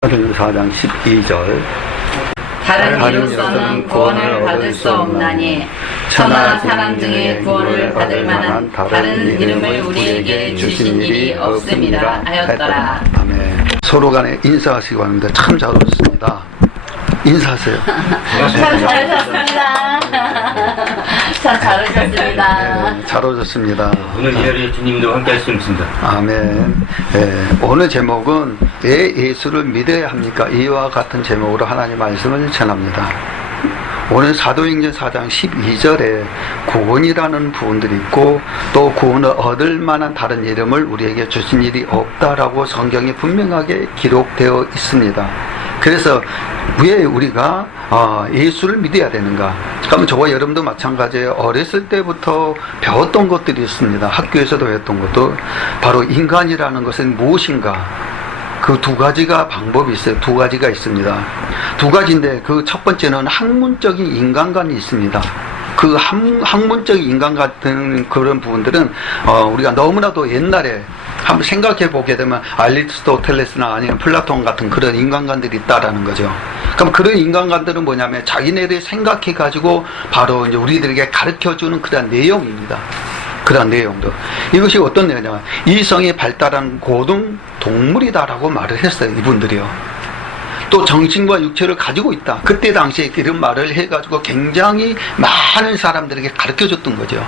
사도행전 4장 12절 다른 이로서는 구원을 받을 수 없나니 천하 사람 중에 구원을 받을 만한 다른 이름을 우리에게 주신 일이 없음이라 하였더라. 아멘. 서로 간에 인사하시기 바랍니다. 참 잘 오셨습니다. 인사하세요. 참 잘하셨습니다. 참 잘하셨습니다. 네, 잘 오셨습니다. 오늘 이 자리에 주님도 함께 할 수 있습니다. 아멘. 네, 오늘 제목은 왜 예수를 믿어야 합니까? 이와 같은 제목으로 하나님 말씀을 전합니다. 오늘 사도행전 4장 12절에 구원이라는 부분들이 있고 또 구원을 얻을 만한 다른 이름을 우리에게 주신 일이 없다라고 성경에 분명하게 기록되어 있습니다. 그래서 왜 우리가 예수를 믿어야 되는가? 그러면 저와 여러분도 마찬가지예요. 어렸을 때부터 배웠던 것들이 있습니다. 학교에서도 배웠던 것도 바로 인간이라는 것은 무엇인가? 그 두 가지가 방법이 있어요. 두 가지가 있습니다. 두 가지인데 그 첫 번째는 학문적인 인간관이 있습니다. 그 학문적인 인간 같은 그런 부분들은 우리가 너무나도 옛날에 한번 생각해 보게 되면 아리스토텔레스나 아니면 플라톤 같은 그런 인간관들이 있다라는 거죠. 그럼 그런 인간관들은 뭐냐면 자기네들이 생각해 가지고 바로 이제 우리들에게 가르쳐 주는 그런 내용입니다. 그런 내용도. 이것이 어떤 내용이냐면 이성이 발달한 고등 동물이다라고 말을 했어요. 이분들이요. 또 정신과 육체를 가지고 있다. 그때 당시에 이런 말을 해가지고 굉장히 많은 사람들에게 가르쳐 줬던 거죠.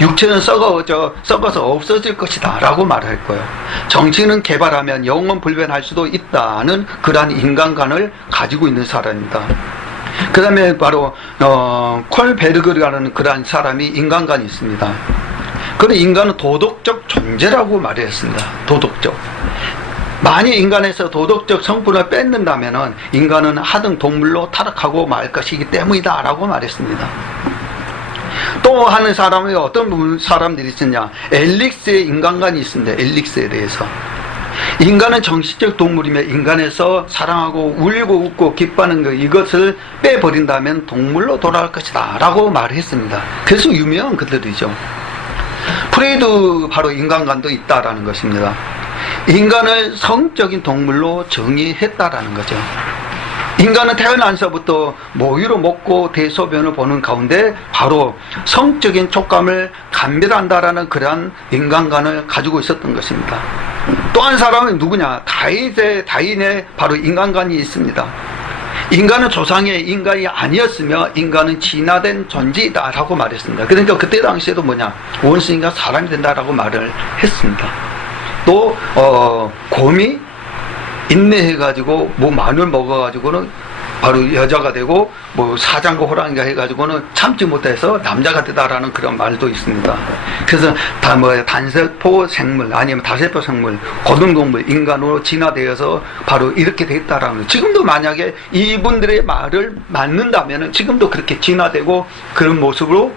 육체는 썩어서 없어질 것이다 라고 말할 거예요. 정신은 개발하면 영원 불변할 수도 있다는 그러한 인간관을 가지고 있는 사람입니다. 그 다음에 바로 콜베르그라는 그러한 사람이 인간관이 있습니다. 그런 인간은 도덕적 존재라고 말했습니다. 도덕적. 만약 인간에서 도덕적 성분을 뺏는다면 인간은 하등 동물로 타락하고 말 것이기 때문이다 라고 말했습니다. 또 하는 사람이 어떤 사람들이 있느냐, 엘릭스의 인간관이 있습니다. 엘릭스에 대해서 인간은 정신적 동물이며 인간에서 사랑하고 울고 웃고 기뻐하는 것, 이것을 빼버린다면 동물로 돌아갈 것이다 라고 말했습니다. 그래서 유명한 그들이죠. 프레이드 바로 인간관도 있다라는 것입니다. 인간을 성적인 동물로 정의했다라는 거죠. 인간은 태어나서부터 모유로 먹고 대소변을 보는 가운데 바로 성적인 촉감을 감별한다라는 그러한 인간관을 가지고 있었던 것입니다. 또 한 사람은 누구냐? 다인의 바로 인간관이 있습니다. 인간은 조상의 인간이 아니었으며 인간은 진화된 존재이다 라고 말했습니다. 그러니까 그때 당시에도 뭐냐? 원숭이가 사람이 된다라고 말을 했습니다. 또 곰이 인내해가지고 뭐 마늘 먹어가지고는 바로 여자가 되고 뭐 사장과 호랑이가 해가지고는 참지 못해서 남자가 되다라는 그런 말도 있습니다. 그래서 단세포 생물 아니면 다세포 생물, 고등동물, 인간으로 진화되어서 바로 이렇게 됐다라는 거예요. 지금도 만약에 이분들의 말을 맞는다면은 지금도 그렇게 진화되고 그런 모습으로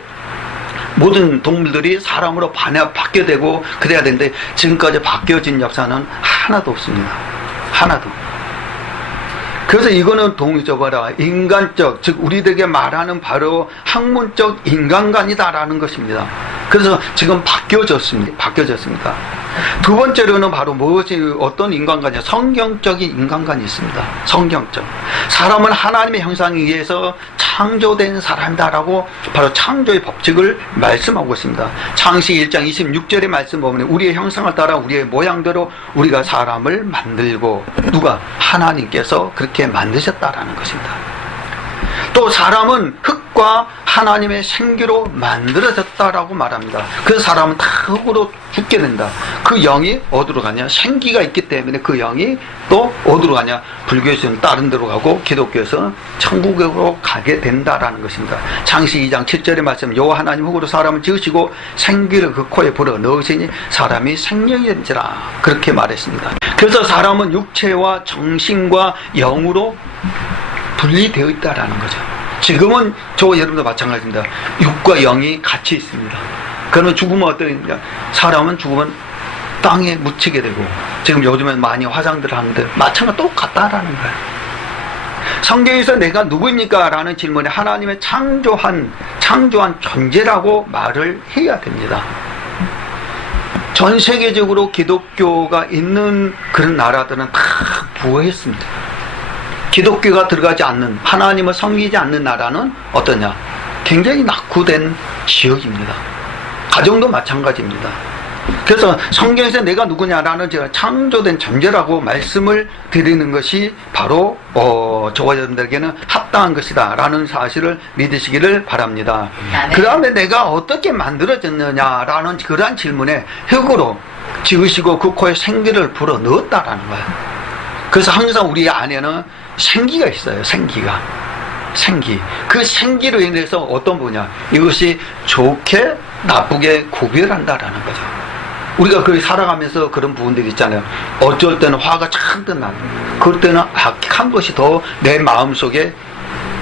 모든 동물들이 사람으로 바뀌게 되고 그래야 되는데 지금까지 바뀌어진 역사는 하나도 없습니다. 하나도. 그래서 이거는 동의적어라 인간적, 즉 우리들에게 말하는 바로 학문적 인간관이다라는 것입니다. 그래서 지금 바뀌어졌습니다. 두 번째로는 바로 어떤 인간관이냐? 성경적인 인간관이 있습니다. 성경적. 사람은 하나님의 형상에 의해서 창조된 사람이다라고 바로 창조의 법칙을 말씀하고 있습니다. 창세기 1장 26절의 말씀 보면 우리의 형상을 따라 우리의 모양대로 우리가 사람을 만들고 누가? 하나님께서 그렇게 만드셨다라는 것입니다. 또 사람은 흙과 하나님의 생기로 만들어졌다라고 말합니다. 그래서 사람은 다 흙으로 죽게 된다. 그 영이 어디로 가냐? 생기가 있기 때문에 그 영이 또 어디로 가냐? 불교에서는 다른 데로 가고 기독교에서는 천국으로 가게 된다라는 것입니다. 창세기 2장 7절의 말씀, 여호와 하나님 흙으로 사람을 지으시고 생기를 그 코에 불어 넣으시니 사람이 생명이 된지라 그렇게 말했습니다. 그래서 사람은 육체와 정신과 영으로 분리되어 있다라는 거죠. 지금은 저와 여러분도 마찬가지입니다. 육과 영이 같이 있습니다. 그러면 죽으면 어떠냐? 사람은 죽으면 땅에 묻히게 되고 지금 요즘엔 많이 화상들을 하는데 마찬가지 똑같다라는 거예요. 성경에서 내가 누구입니까? 라는 질문에 하나님의 창조한 존재라고 말을 해야 됩니다. 전 세계적으로 기독교가 있는 그런 나라들은 다 부어했습니다. 기독교가 들어가지 않는, 하나님을 섬기지 않는 나라는 어떠냐? 굉장히 낙후된 지역입니다. 가정도 마찬가지입니다. 그래서 성경에서 내가 누구냐라는 제가 창조된 존재라고 말씀을 드리는 것이 바로 저와 여러분들에게는 합당한 것이다 라는 사실을 믿으시기를 바랍니다. 그 다음에 내가 어떻게 만들어졌느냐라는 그러한 질문에 흙으로 지으시고 그 코에 생기를 불어 넣었다라는 거예요. 그래서 항상 우리 안에는 생기가 있어요. 생기. 그 생기로 인해서 어떤 분야, 이것이 좋게 나쁘게 구별한다라는 거죠. 우리가 그 살아가면서 그런 부분들이 있잖아요. 어쩔 때는 화가 잔뜩 나는, 그럴 때는 악한 것이 더 내 마음속에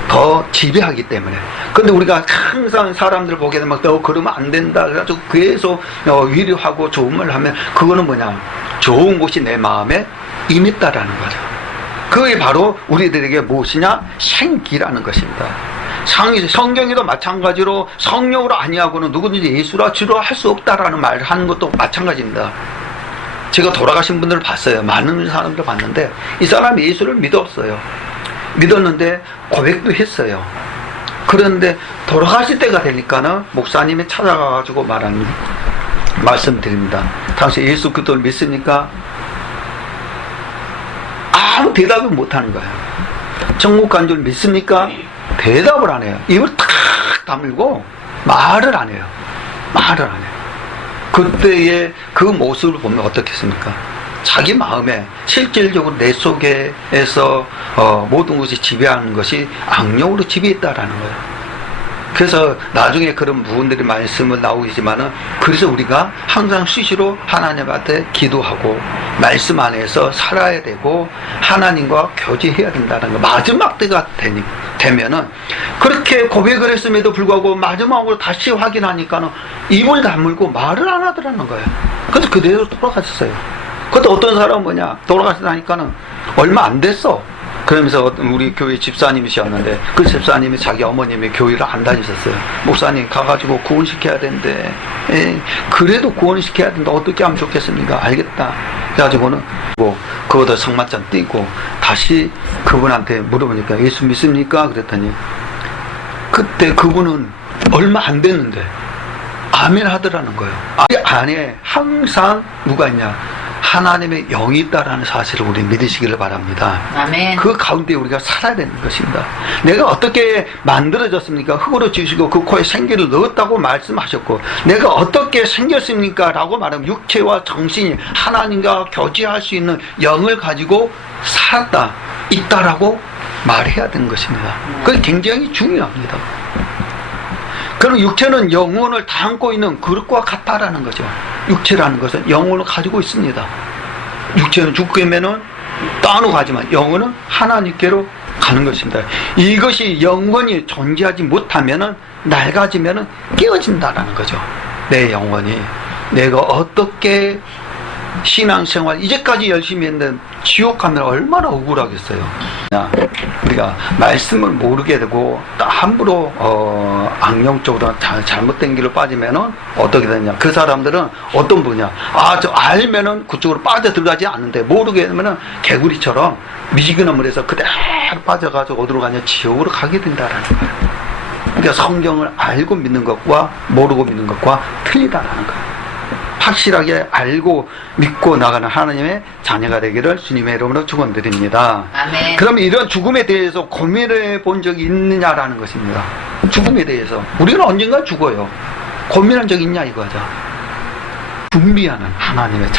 더 지배하기 때문에. 근데 우리가 항상 사람들 보게 되면 그러면 안 된다 그래가지고 계속 위로하고 좋은 말을 하면 그거는 뭐냐, 좋은 것이 내 마음에 임했다라는 거죠. 그게 바로 우리들에게 무엇이냐, 생기라는 것입니다. 성경에도 마찬가지로 성령으로 아니하고는 누구든지 예수라 주라 할 수 없다라는 말을 하는 것도 마찬가지입니다. 제가 돌아가신 분들을 봤어요. 많은 사람들 봤는데 이 사람이 예수를 믿었는데 고백도 했어요. 그런데 돌아가실 때가 되니까는 목사님이 찾아가가지고 말하는 말씀드립니다. 당신 예수 그리스도를 믿습니까? 아무 대답을 못하는 거예요. 천국 간 줄 믿습니까? 대답을 안 해요. 입을 탁 다물고 말을 안 해요. 그때의 그 모습을 보면 어떻겠습니까? 자기 마음에 실질적으로 내 속에서 모든 것이 지배하는 것이 악령으로 지배했다라는 거예요. 그래서 나중에 그런 부분들이 말씀은 나오겠지만은, 그래서 우리가 항상 수시로 하나님한테 기도하고 말씀 안에서 살아야 되고 하나님과 교제해야 된다는 거. 마지막 때가 되면은 그렇게 고백을 했음에도 불구하고 마지막으로 다시 확인하니까는 입을 다물고 말을 안 하더라는 거예요. 그래서 그대로 돌아갔었어요. 그때 어떤 사람은 뭐냐, 돌아가시다니까는 얼마 안 됐어. 그러면서 우리 교회 집사님이셨는데 그 집사님이 자기 어머님이 교회를 안 다니셨어요. 목사님 가가지고 구원시켜야 되는데, 그래도 구원시켜야 된다. 어떻게 하면 좋겠습니까? 알겠다. 그래가지고는 그거다 성맞잔 띄고 다시 그분한테 물어보니까 예수 믿습니까? 그랬더니 그때 그분은 얼마 안 됐는데 아멘 하더라는 거예요. 이 안에 항상 누가 있냐, 하나님의 영이 있다라는 사실을 우리 믿으시기를 바랍니다. 아멘. 그 가운데 우리가 살아야 되는 것입니다. 내가 어떻게 만들어졌습니까? 흙으로 지으시고 그 코에 생기를 넣었다고 말씀하셨고, 내가 어떻게 생겼습니까? 라고 말하면 육체와 정신이 하나님과 교제할 수 있는 영을 가지고 살았다, 있다라고 말해야 되는 것입니다. 그게 굉장히 중요합니다. 그럼 육체는 영혼을 담고 있는 그릇과 같다라는 거죠. 육체라는 것은 영혼을 가지고 있습니다. 육체는 죽으면은 땅으로 가지만 영혼은 하나님께로 가는 것입니다. 이것이 영원히 존재하지 못하면은, 낡아지면은 깨어진다라는 거죠. 내 영혼이 내가 어떻게 신앙생활 이제까지 열심히 했는데 지옥 가면 얼마나 억울하겠어요. 우리가 말씀을 모르게 되고 함부로 악령 쪽으로 잘못된 길로 빠지면은 어떻게 되냐, 그 사람들은 어떤 분이야, 저 알면은 그쪽으로 빠져 들어가지 않는데 모르게 되면은 개구리처럼 미지근한 물에서 그대로 빠져가지고 어디로 가냐, 지옥으로 가게 된다라는 거예요. 그러니까 성경을 알고 믿는 것과 모르고 믿는 것과 틀리다라는 거예요. 확실하게 알고 믿고 나가는 하나님의 자녀가 되기를 주님의 이름으로 축원드립니다. 아멘. 그럼 이런 죽음에 대해서 고민해 본 적이 있느냐라는 것입니다. 죽음에 대해서 우리는 언젠가 죽어요. 고민한 적이 있냐 이거죠. 준비하는 하나님의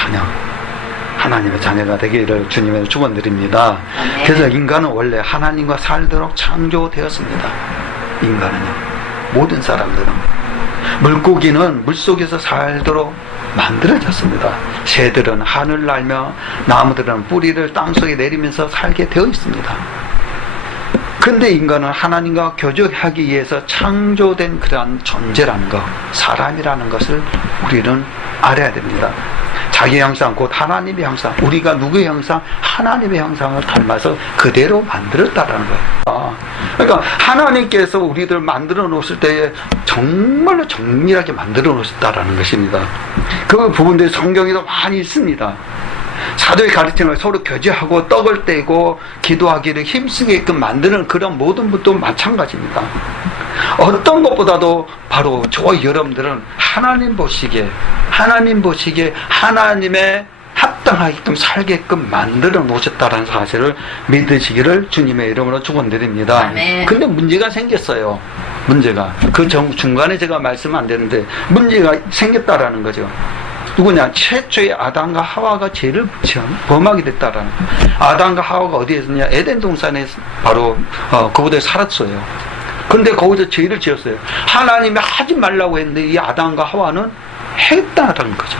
자녀가 되기를 주님의 축원드립니다. 아멘. 그래서 인간은 원래 하나님과 살도록 창조되었습니다. 인간은요, 모든 사람들은. 물고기는 물속에서 살도록 만들어졌습니다. 새들은 하늘을 날며 나무들은 뿌리를 땅속에 내리면서 살게 되어 있습니다. 근데 인간은 하나님과 교제하기 위해서 창조된 그러한 존재라는 것, 사람이라는 것을 우리는 알아야 됩니다. 자기 형상, 곧 하나님의 형상, 우리가 누구의 형상? 하나님의 형상을 닮아서 그대로 만들었다라는 거예요. 그러니까 하나님께서 우리들 만들어 놓으실 때에 정말로 정밀하게 만들어 놓으셨다라는 것입니다. 그 부분들이 성경에도 많이 있습니다. 사도의 가르침을 서로 교제하고 떡을 떼고 기도하기를 힘쓰게끔 만드는 그런 모든 것도 마찬가지입니다. 어떤 것보다도 바로 저와 여러분들은 하나님 보시기에 하나님의 합당하게끔 살게끔 만들어 놓으셨다는 사실을 믿으시기를 주님의 이름으로 축원드립니다. 아멘. 근데 문제가 생겼어요. 문제가 그 중간에 제가 말씀 안 되는데 문제가 생겼다라는 거죠. 누구냐? 최초의 아담과 하와가 죄를 범하게 됐다라는 거예요. 아담과 하와가 어디에 있었냐? 에덴 동산에 바로 그곳에 살았어요. 근데 거기서 죄를 지었어요. 하나님이 하지 말라고 했는데 이 아담과 하와는 했다라는 거죠.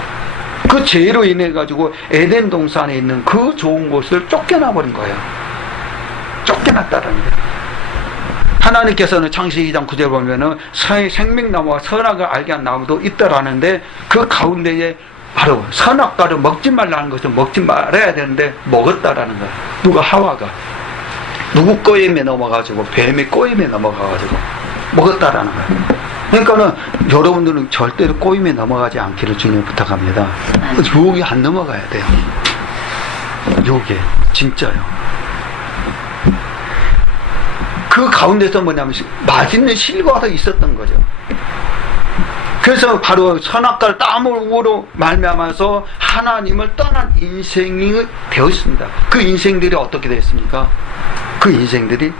그 죄로 인해 가지고 에덴 동산에 있는 그 좋은 곳을 쫓겨나 버린 거예요. 쫓겨났다라는 거예요. 하나님께서는 창세기 2장 9절 보면은 생명나무와 선악을 알게 한 나무도 있더라는데 그 가운데에 바로 선악과를 먹지 말라는 것을 먹지 말아야 되는데 먹었다라는 거예요. 누가? 하와가. 누구 꼬임에 넘어가지고 뱀의 꼬임에 넘어가가지고 먹었다라는 거예요. 그러니까는 여러분들은 절대로 꼬임에 넘어가지 않기를 주님 부탁합니다. 유혹이 안 넘어가야 돼요. 유혹에 진짜요. 그 가운데서 뭐냐면 맛있는 실과가 있었던 거죠. 그래서 바로 선악과를 따먹으로 말미암아서 하나님을 떠난 인생이 되었습니다. 그 인생들이 어떻게 됐습니까? 그 인생들이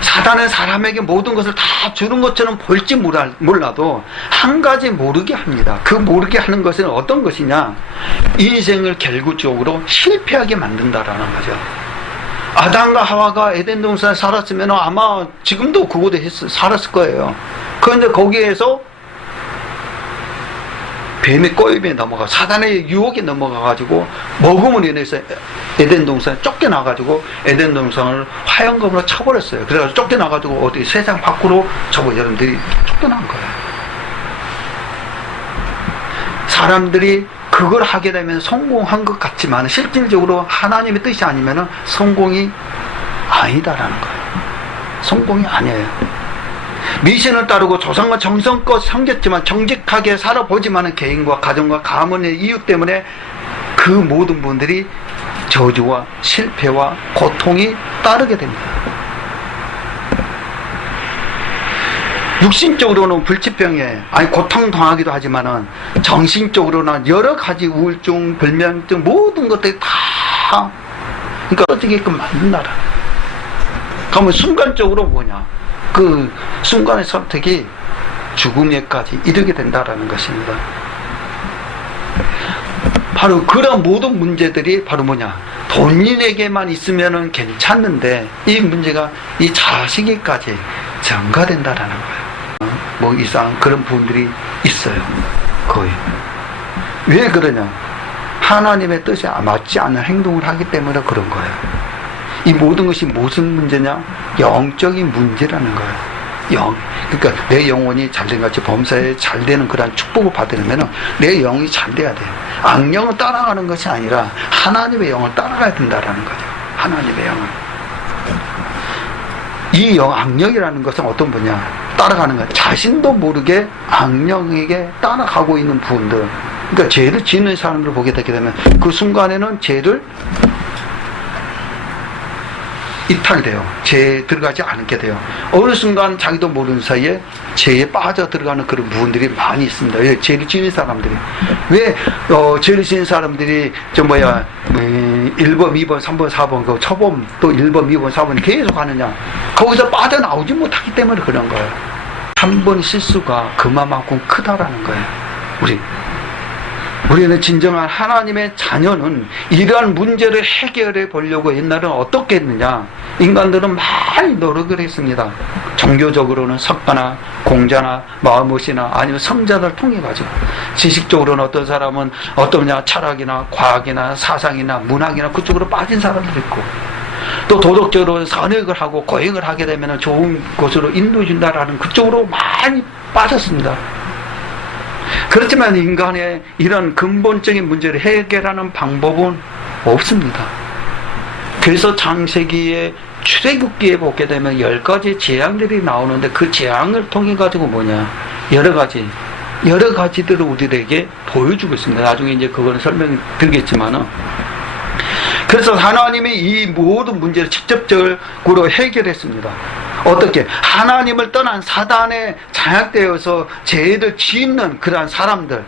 사단은 사람에게 모든 것을 다 주는 것처럼 볼지 몰라도 한 가지 모르게 합니다. 그 모르게 하는 것은 어떤 것이냐? 인생을 결국적으로 실패하게 만든다라는 거죠. 아담과 하와가 에덴 동산에 살았으면 아마 지금도 그곳에 살았을 거예요. 그런데 거기에서 뱀의 꼬임에 넘어가 사단의 유혹에 넘어가가지고 먹음으로 인해서 에덴 동산에 쫓겨나가지고 에덴 동산을 화형검으로 쳐버렸어요. 그래서 쫓겨나가지고 어디 세상 밖으로 저거 여러분들이 쫓겨난 거예요. 사람들이 그걸 하게 되면 성공한 것 같지만 실질적으로 하나님의 뜻이 아니면 성공이 아니다라는 거예요. 성공이 아니에요. 미신을 따르고 조상과 정성껏 섬겼지만 정직하게 살아보지만 개인과 가정과 가문의 이유 때문에 그 모든 분들이 저주와 실패와 고통이 따르게 됩니다. 육신적으로는 불치병에 고통당하기도 하지만은 정신적으로는 여러 가지 우울증, 불면증 모든 것들이 다 그러니까 떨어지게끔 만든다라. 그러면 순간적으로 뭐냐? 그 순간의 선택이 죽음에까지 이르게 된다라는 것입니다. 바로 그런 모든 문제들이 바로 뭐냐? 본인에게만 있으면은 괜찮는데 이 문제가 이 자식에까지 전가된다라는 거예요. 뭐 이상 그런 부분들이 있어요. 거의. 왜 그러냐? 하나님의 뜻에 맞지 않는 행동을 하기 때문에 그런 거예요. 이 모든 것이 무슨 문제냐? 영적인 문제라는 거예요. 그러니까 내 영혼이 잘된 같이 범사에 잘되는 그런 축복을 받으려면 내 영이 잘 돼야 돼요. 악령을 따라가는 것이 아니라 하나님의 영을 따라가야 된다라는 거죠. 하나님의 영을. 이 악령이라는 것은 어떤 분야? 따라가는 거예요. 자신도 모르게 악령에게 따라가고 있는 부분들. 그러니까 죄를 짓는 사람들을 보게 되게 되면 그 순간에는 죄를 이탈이 돼요. 죄에 들어가지 않게 돼요. 어느 순간 자기도 모르는 사이에 죄에 빠져 들어가는 그런 부분들이 많이 있습니다. 왜? 죄를 지는 사람들이. 왜, 죄를 지는 사람들이, 1번, 2번, 3번, 4번, 그 초범, 또 1번, 2번, 4번 계속 하느냐. 거기서 빠져나오지 못하기 때문에 그런 거예요. 한 번 실수가 그만큼 크다라는 거예요. 우리는 진정한 하나님의 자녀는 이러한 문제를 해결해 보려고 옛날에는 어떻게 했느냐? 인간들은 많이 노력을 했습니다. 종교적으로는 석가나 공자나 마음무시나 아니면 성자를 통해 가지고 지식적으로는 어떤 사람은 어떠냐 철학이나 과학이나 사상이나 문학이나 그쪽으로 빠진 사람도 있고 또 도덕적으로 선행을 하고 고행을 하게 되면 좋은 곳으로 인도해 준다라는 그쪽으로 많이 빠졌습니다. 그렇지만 인간의 이런 근본적인 문제를 해결하는 방법은 없습니다. 그래서 창세기에 출애굽기에 보게 되면 10가지 재앙들이 나오는데 그 재앙을 통해 가지고 뭐냐? 여러 가지 여러 가지들을 우리에게 보여주고 있습니다. 나중에 이제 그거는 설명드리겠지만은. 그래서 하나님이 이 모든 문제를 직접적으로 해결했습니다. 어떻게? 하나님을 떠난 사단에 장악되어서 죄를 짓는 그러한 사람들,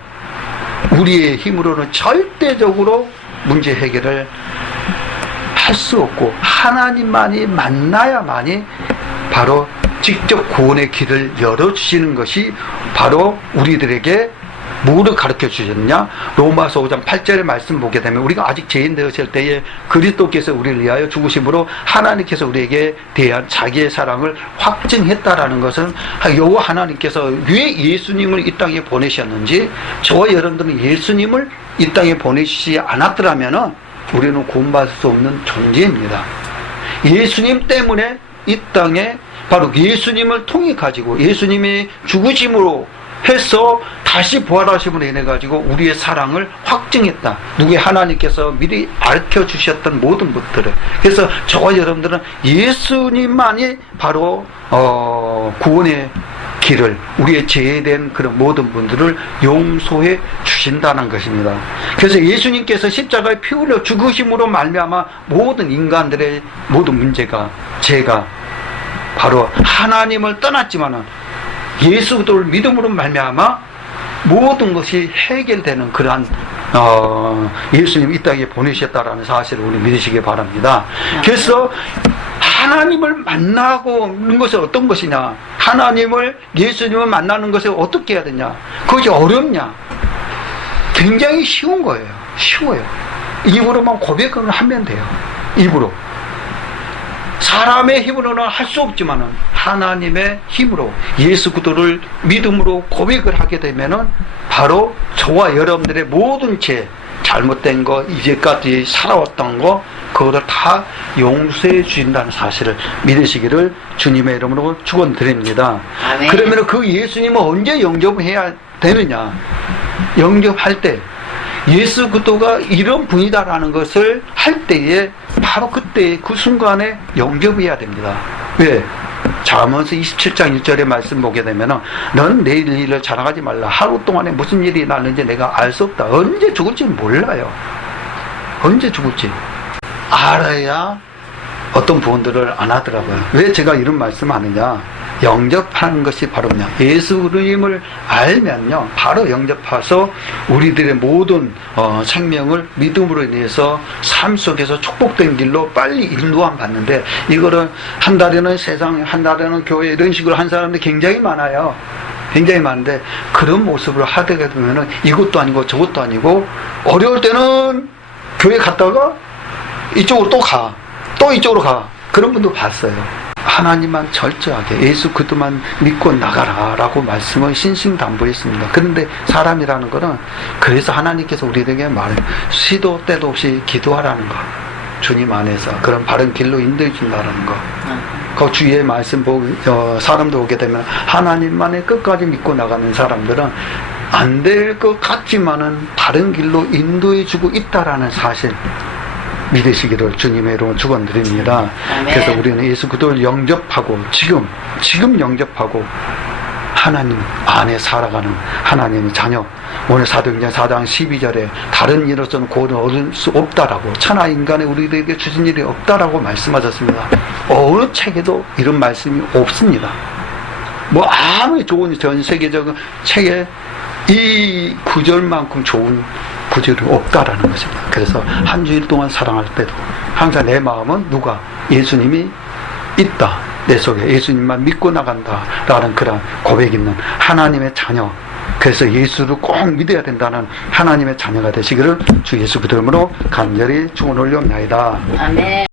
우리의 힘으로는 절대적으로 문제 해결을 할 수 없고, 하나님만이 만나야만이 바로 직접 구원의 길을 열어주시는 것이 바로 우리들에게 뭐를 가르쳐 주셨느냐? 로마서 5장 8절의 말씀 보게 되면, 우리가 아직 죄인 되었을 때에 그리스도께서 우리를 위하여 죽으심으로 하나님께서 우리에게 대한 자기의 사랑을 확증했다라는 것은, 요 하나님께서 왜 예수님을 이 땅에 보내셨는지, 저와 여러분들은 예수님을 이 땅에 보내시지 않았더라면 우리는 구원받을 수 없는 존재입니다. 예수님 때문에 이 땅에 바로 예수님을 통해 가지고, 예수님이 죽으심으로 해서 다시 부활하심으로 인해 가지고 우리의 사랑을 확증했다. 누구의? 하나님께서 미리 알려 주셨던 모든 것들을. 그래서 저와 여러분들은 예수님만이 바로 구원의 길을, 우리의 죄된 그런 모든 분들을 용서해 주신다는 것입니다. 그래서 예수님께서 십자가에 피 흘려 죽으심으로 말미암아 모든 인간들의 모든 문제가, 죄가 바로 하나님을 떠났지만은 예수 그리스도를 믿음으로 말미암아 모든 것이 해결되는 그러한 예수님 이 땅에 보내셨다라는 사실을 우리 믿으시기 바랍니다. 그래서 하나님을 만나는 것은 어떤 것이냐? 하나님을, 예수님을 만나는 것을 어떻게 해야 되냐? 그것이 어렵냐? 굉장히 쉬운 거예요. 쉬워요. 입으로만 고백을 하면 돼요. 입으로. 사람의 힘으로는 할 수 없지만은 하나님의 힘으로, 예수 그리스도를 믿음으로 고백을 하게 되면은 바로 저와 여러분들의 모든 죄, 잘못된 거, 이제까지 살아왔던 거, 그거를 다 용서해 주신다는 사실을 믿으시기를 주님의 이름으로 축원드립니다. 아멘. 그러면 그 예수님은 언제 영접해야 되느냐? 영접할 때, 예수 그리스도가 이런 분이다라는 것을 할 때에 바로 그때 그 순간에 영접해야 됩니다. 왜? 잠언서 27장 1절의 말씀 보게 되면은, 넌 내일 일을 자랑하지 말라. 하루 동안에 무슨 일이 났는지 내가 알 수 없다. 언제 죽을지 몰라요. 언제 죽을지 알아야 어떤 부분들을 안 하더라고요. 왜 제가 이런 말씀을 하느냐? 영접하는 것이 바로 뭐냐? 예수님을 알면요, 바로 영접해서 우리들의 모든 생명을 믿음으로 인해서 삶 속에서 축복된 길로 빨리 인도함 받는데, 이거를 한 달에는 세상, 한 달에는 교회, 이런 식으로 한 사람들이 굉장히 많아요. 굉장히 많은데, 그런 모습을 하게 되면은 이것도 아니고 저것도 아니고, 어려울 때는 교회 갔다가 이쪽으로 또 가, 또 이쪽으로 가. 그런 분도 봤어요. 하나님만 절저하게, 예수 그리스도만 믿고 나가라 라고 말씀을 신신당부했습니다. 그런데 사람이라는 것은, 그래서 하나님께서 우리에게 말해요. 시도 때도 없이 기도하라는 거, 주님 안에서 그런 바른 길로 인도해 준다는 거. 그 주의 말씀 사람들 오게 되면 하나님만의 끝까지 믿고 나가는 사람들은 안 될 것 같지만은 바른 길로 인도해 주고 있다라는 사실 믿으시기를 주님의 이름으로 축원드립니다. 그래서 우리는 예수 그리스도를 영접하고, 지금 영접하고 하나님 안에 살아가는 하나님의 자녀. 오늘 사도행전 4장 12절에 다른 일로서는 구원을 얻을 수 없다라고, 천하 인간에 우리들에게 주신 일이 없다라고 말씀하셨습니다. 어느 책에도 이런 말씀이 없습니다. 뭐 아무리 좋은 전 세계적인 책에 이 구절만큼 좋은 구절이 없다라는 것입니다. 그래서 한 주일 동안 사랑할 때도 항상 내 마음은 누가? 예수님이 있다. 내 속에 예수님만 믿고 나간다라는 그런 고백 있는 하나님의 자녀. 그래서 예수를 꼭 믿어야 된다는 하나님의 자녀가 되시기를 주 예수 그리스도 이름으로 간절히 축원을 올려옵나이다. 아멘.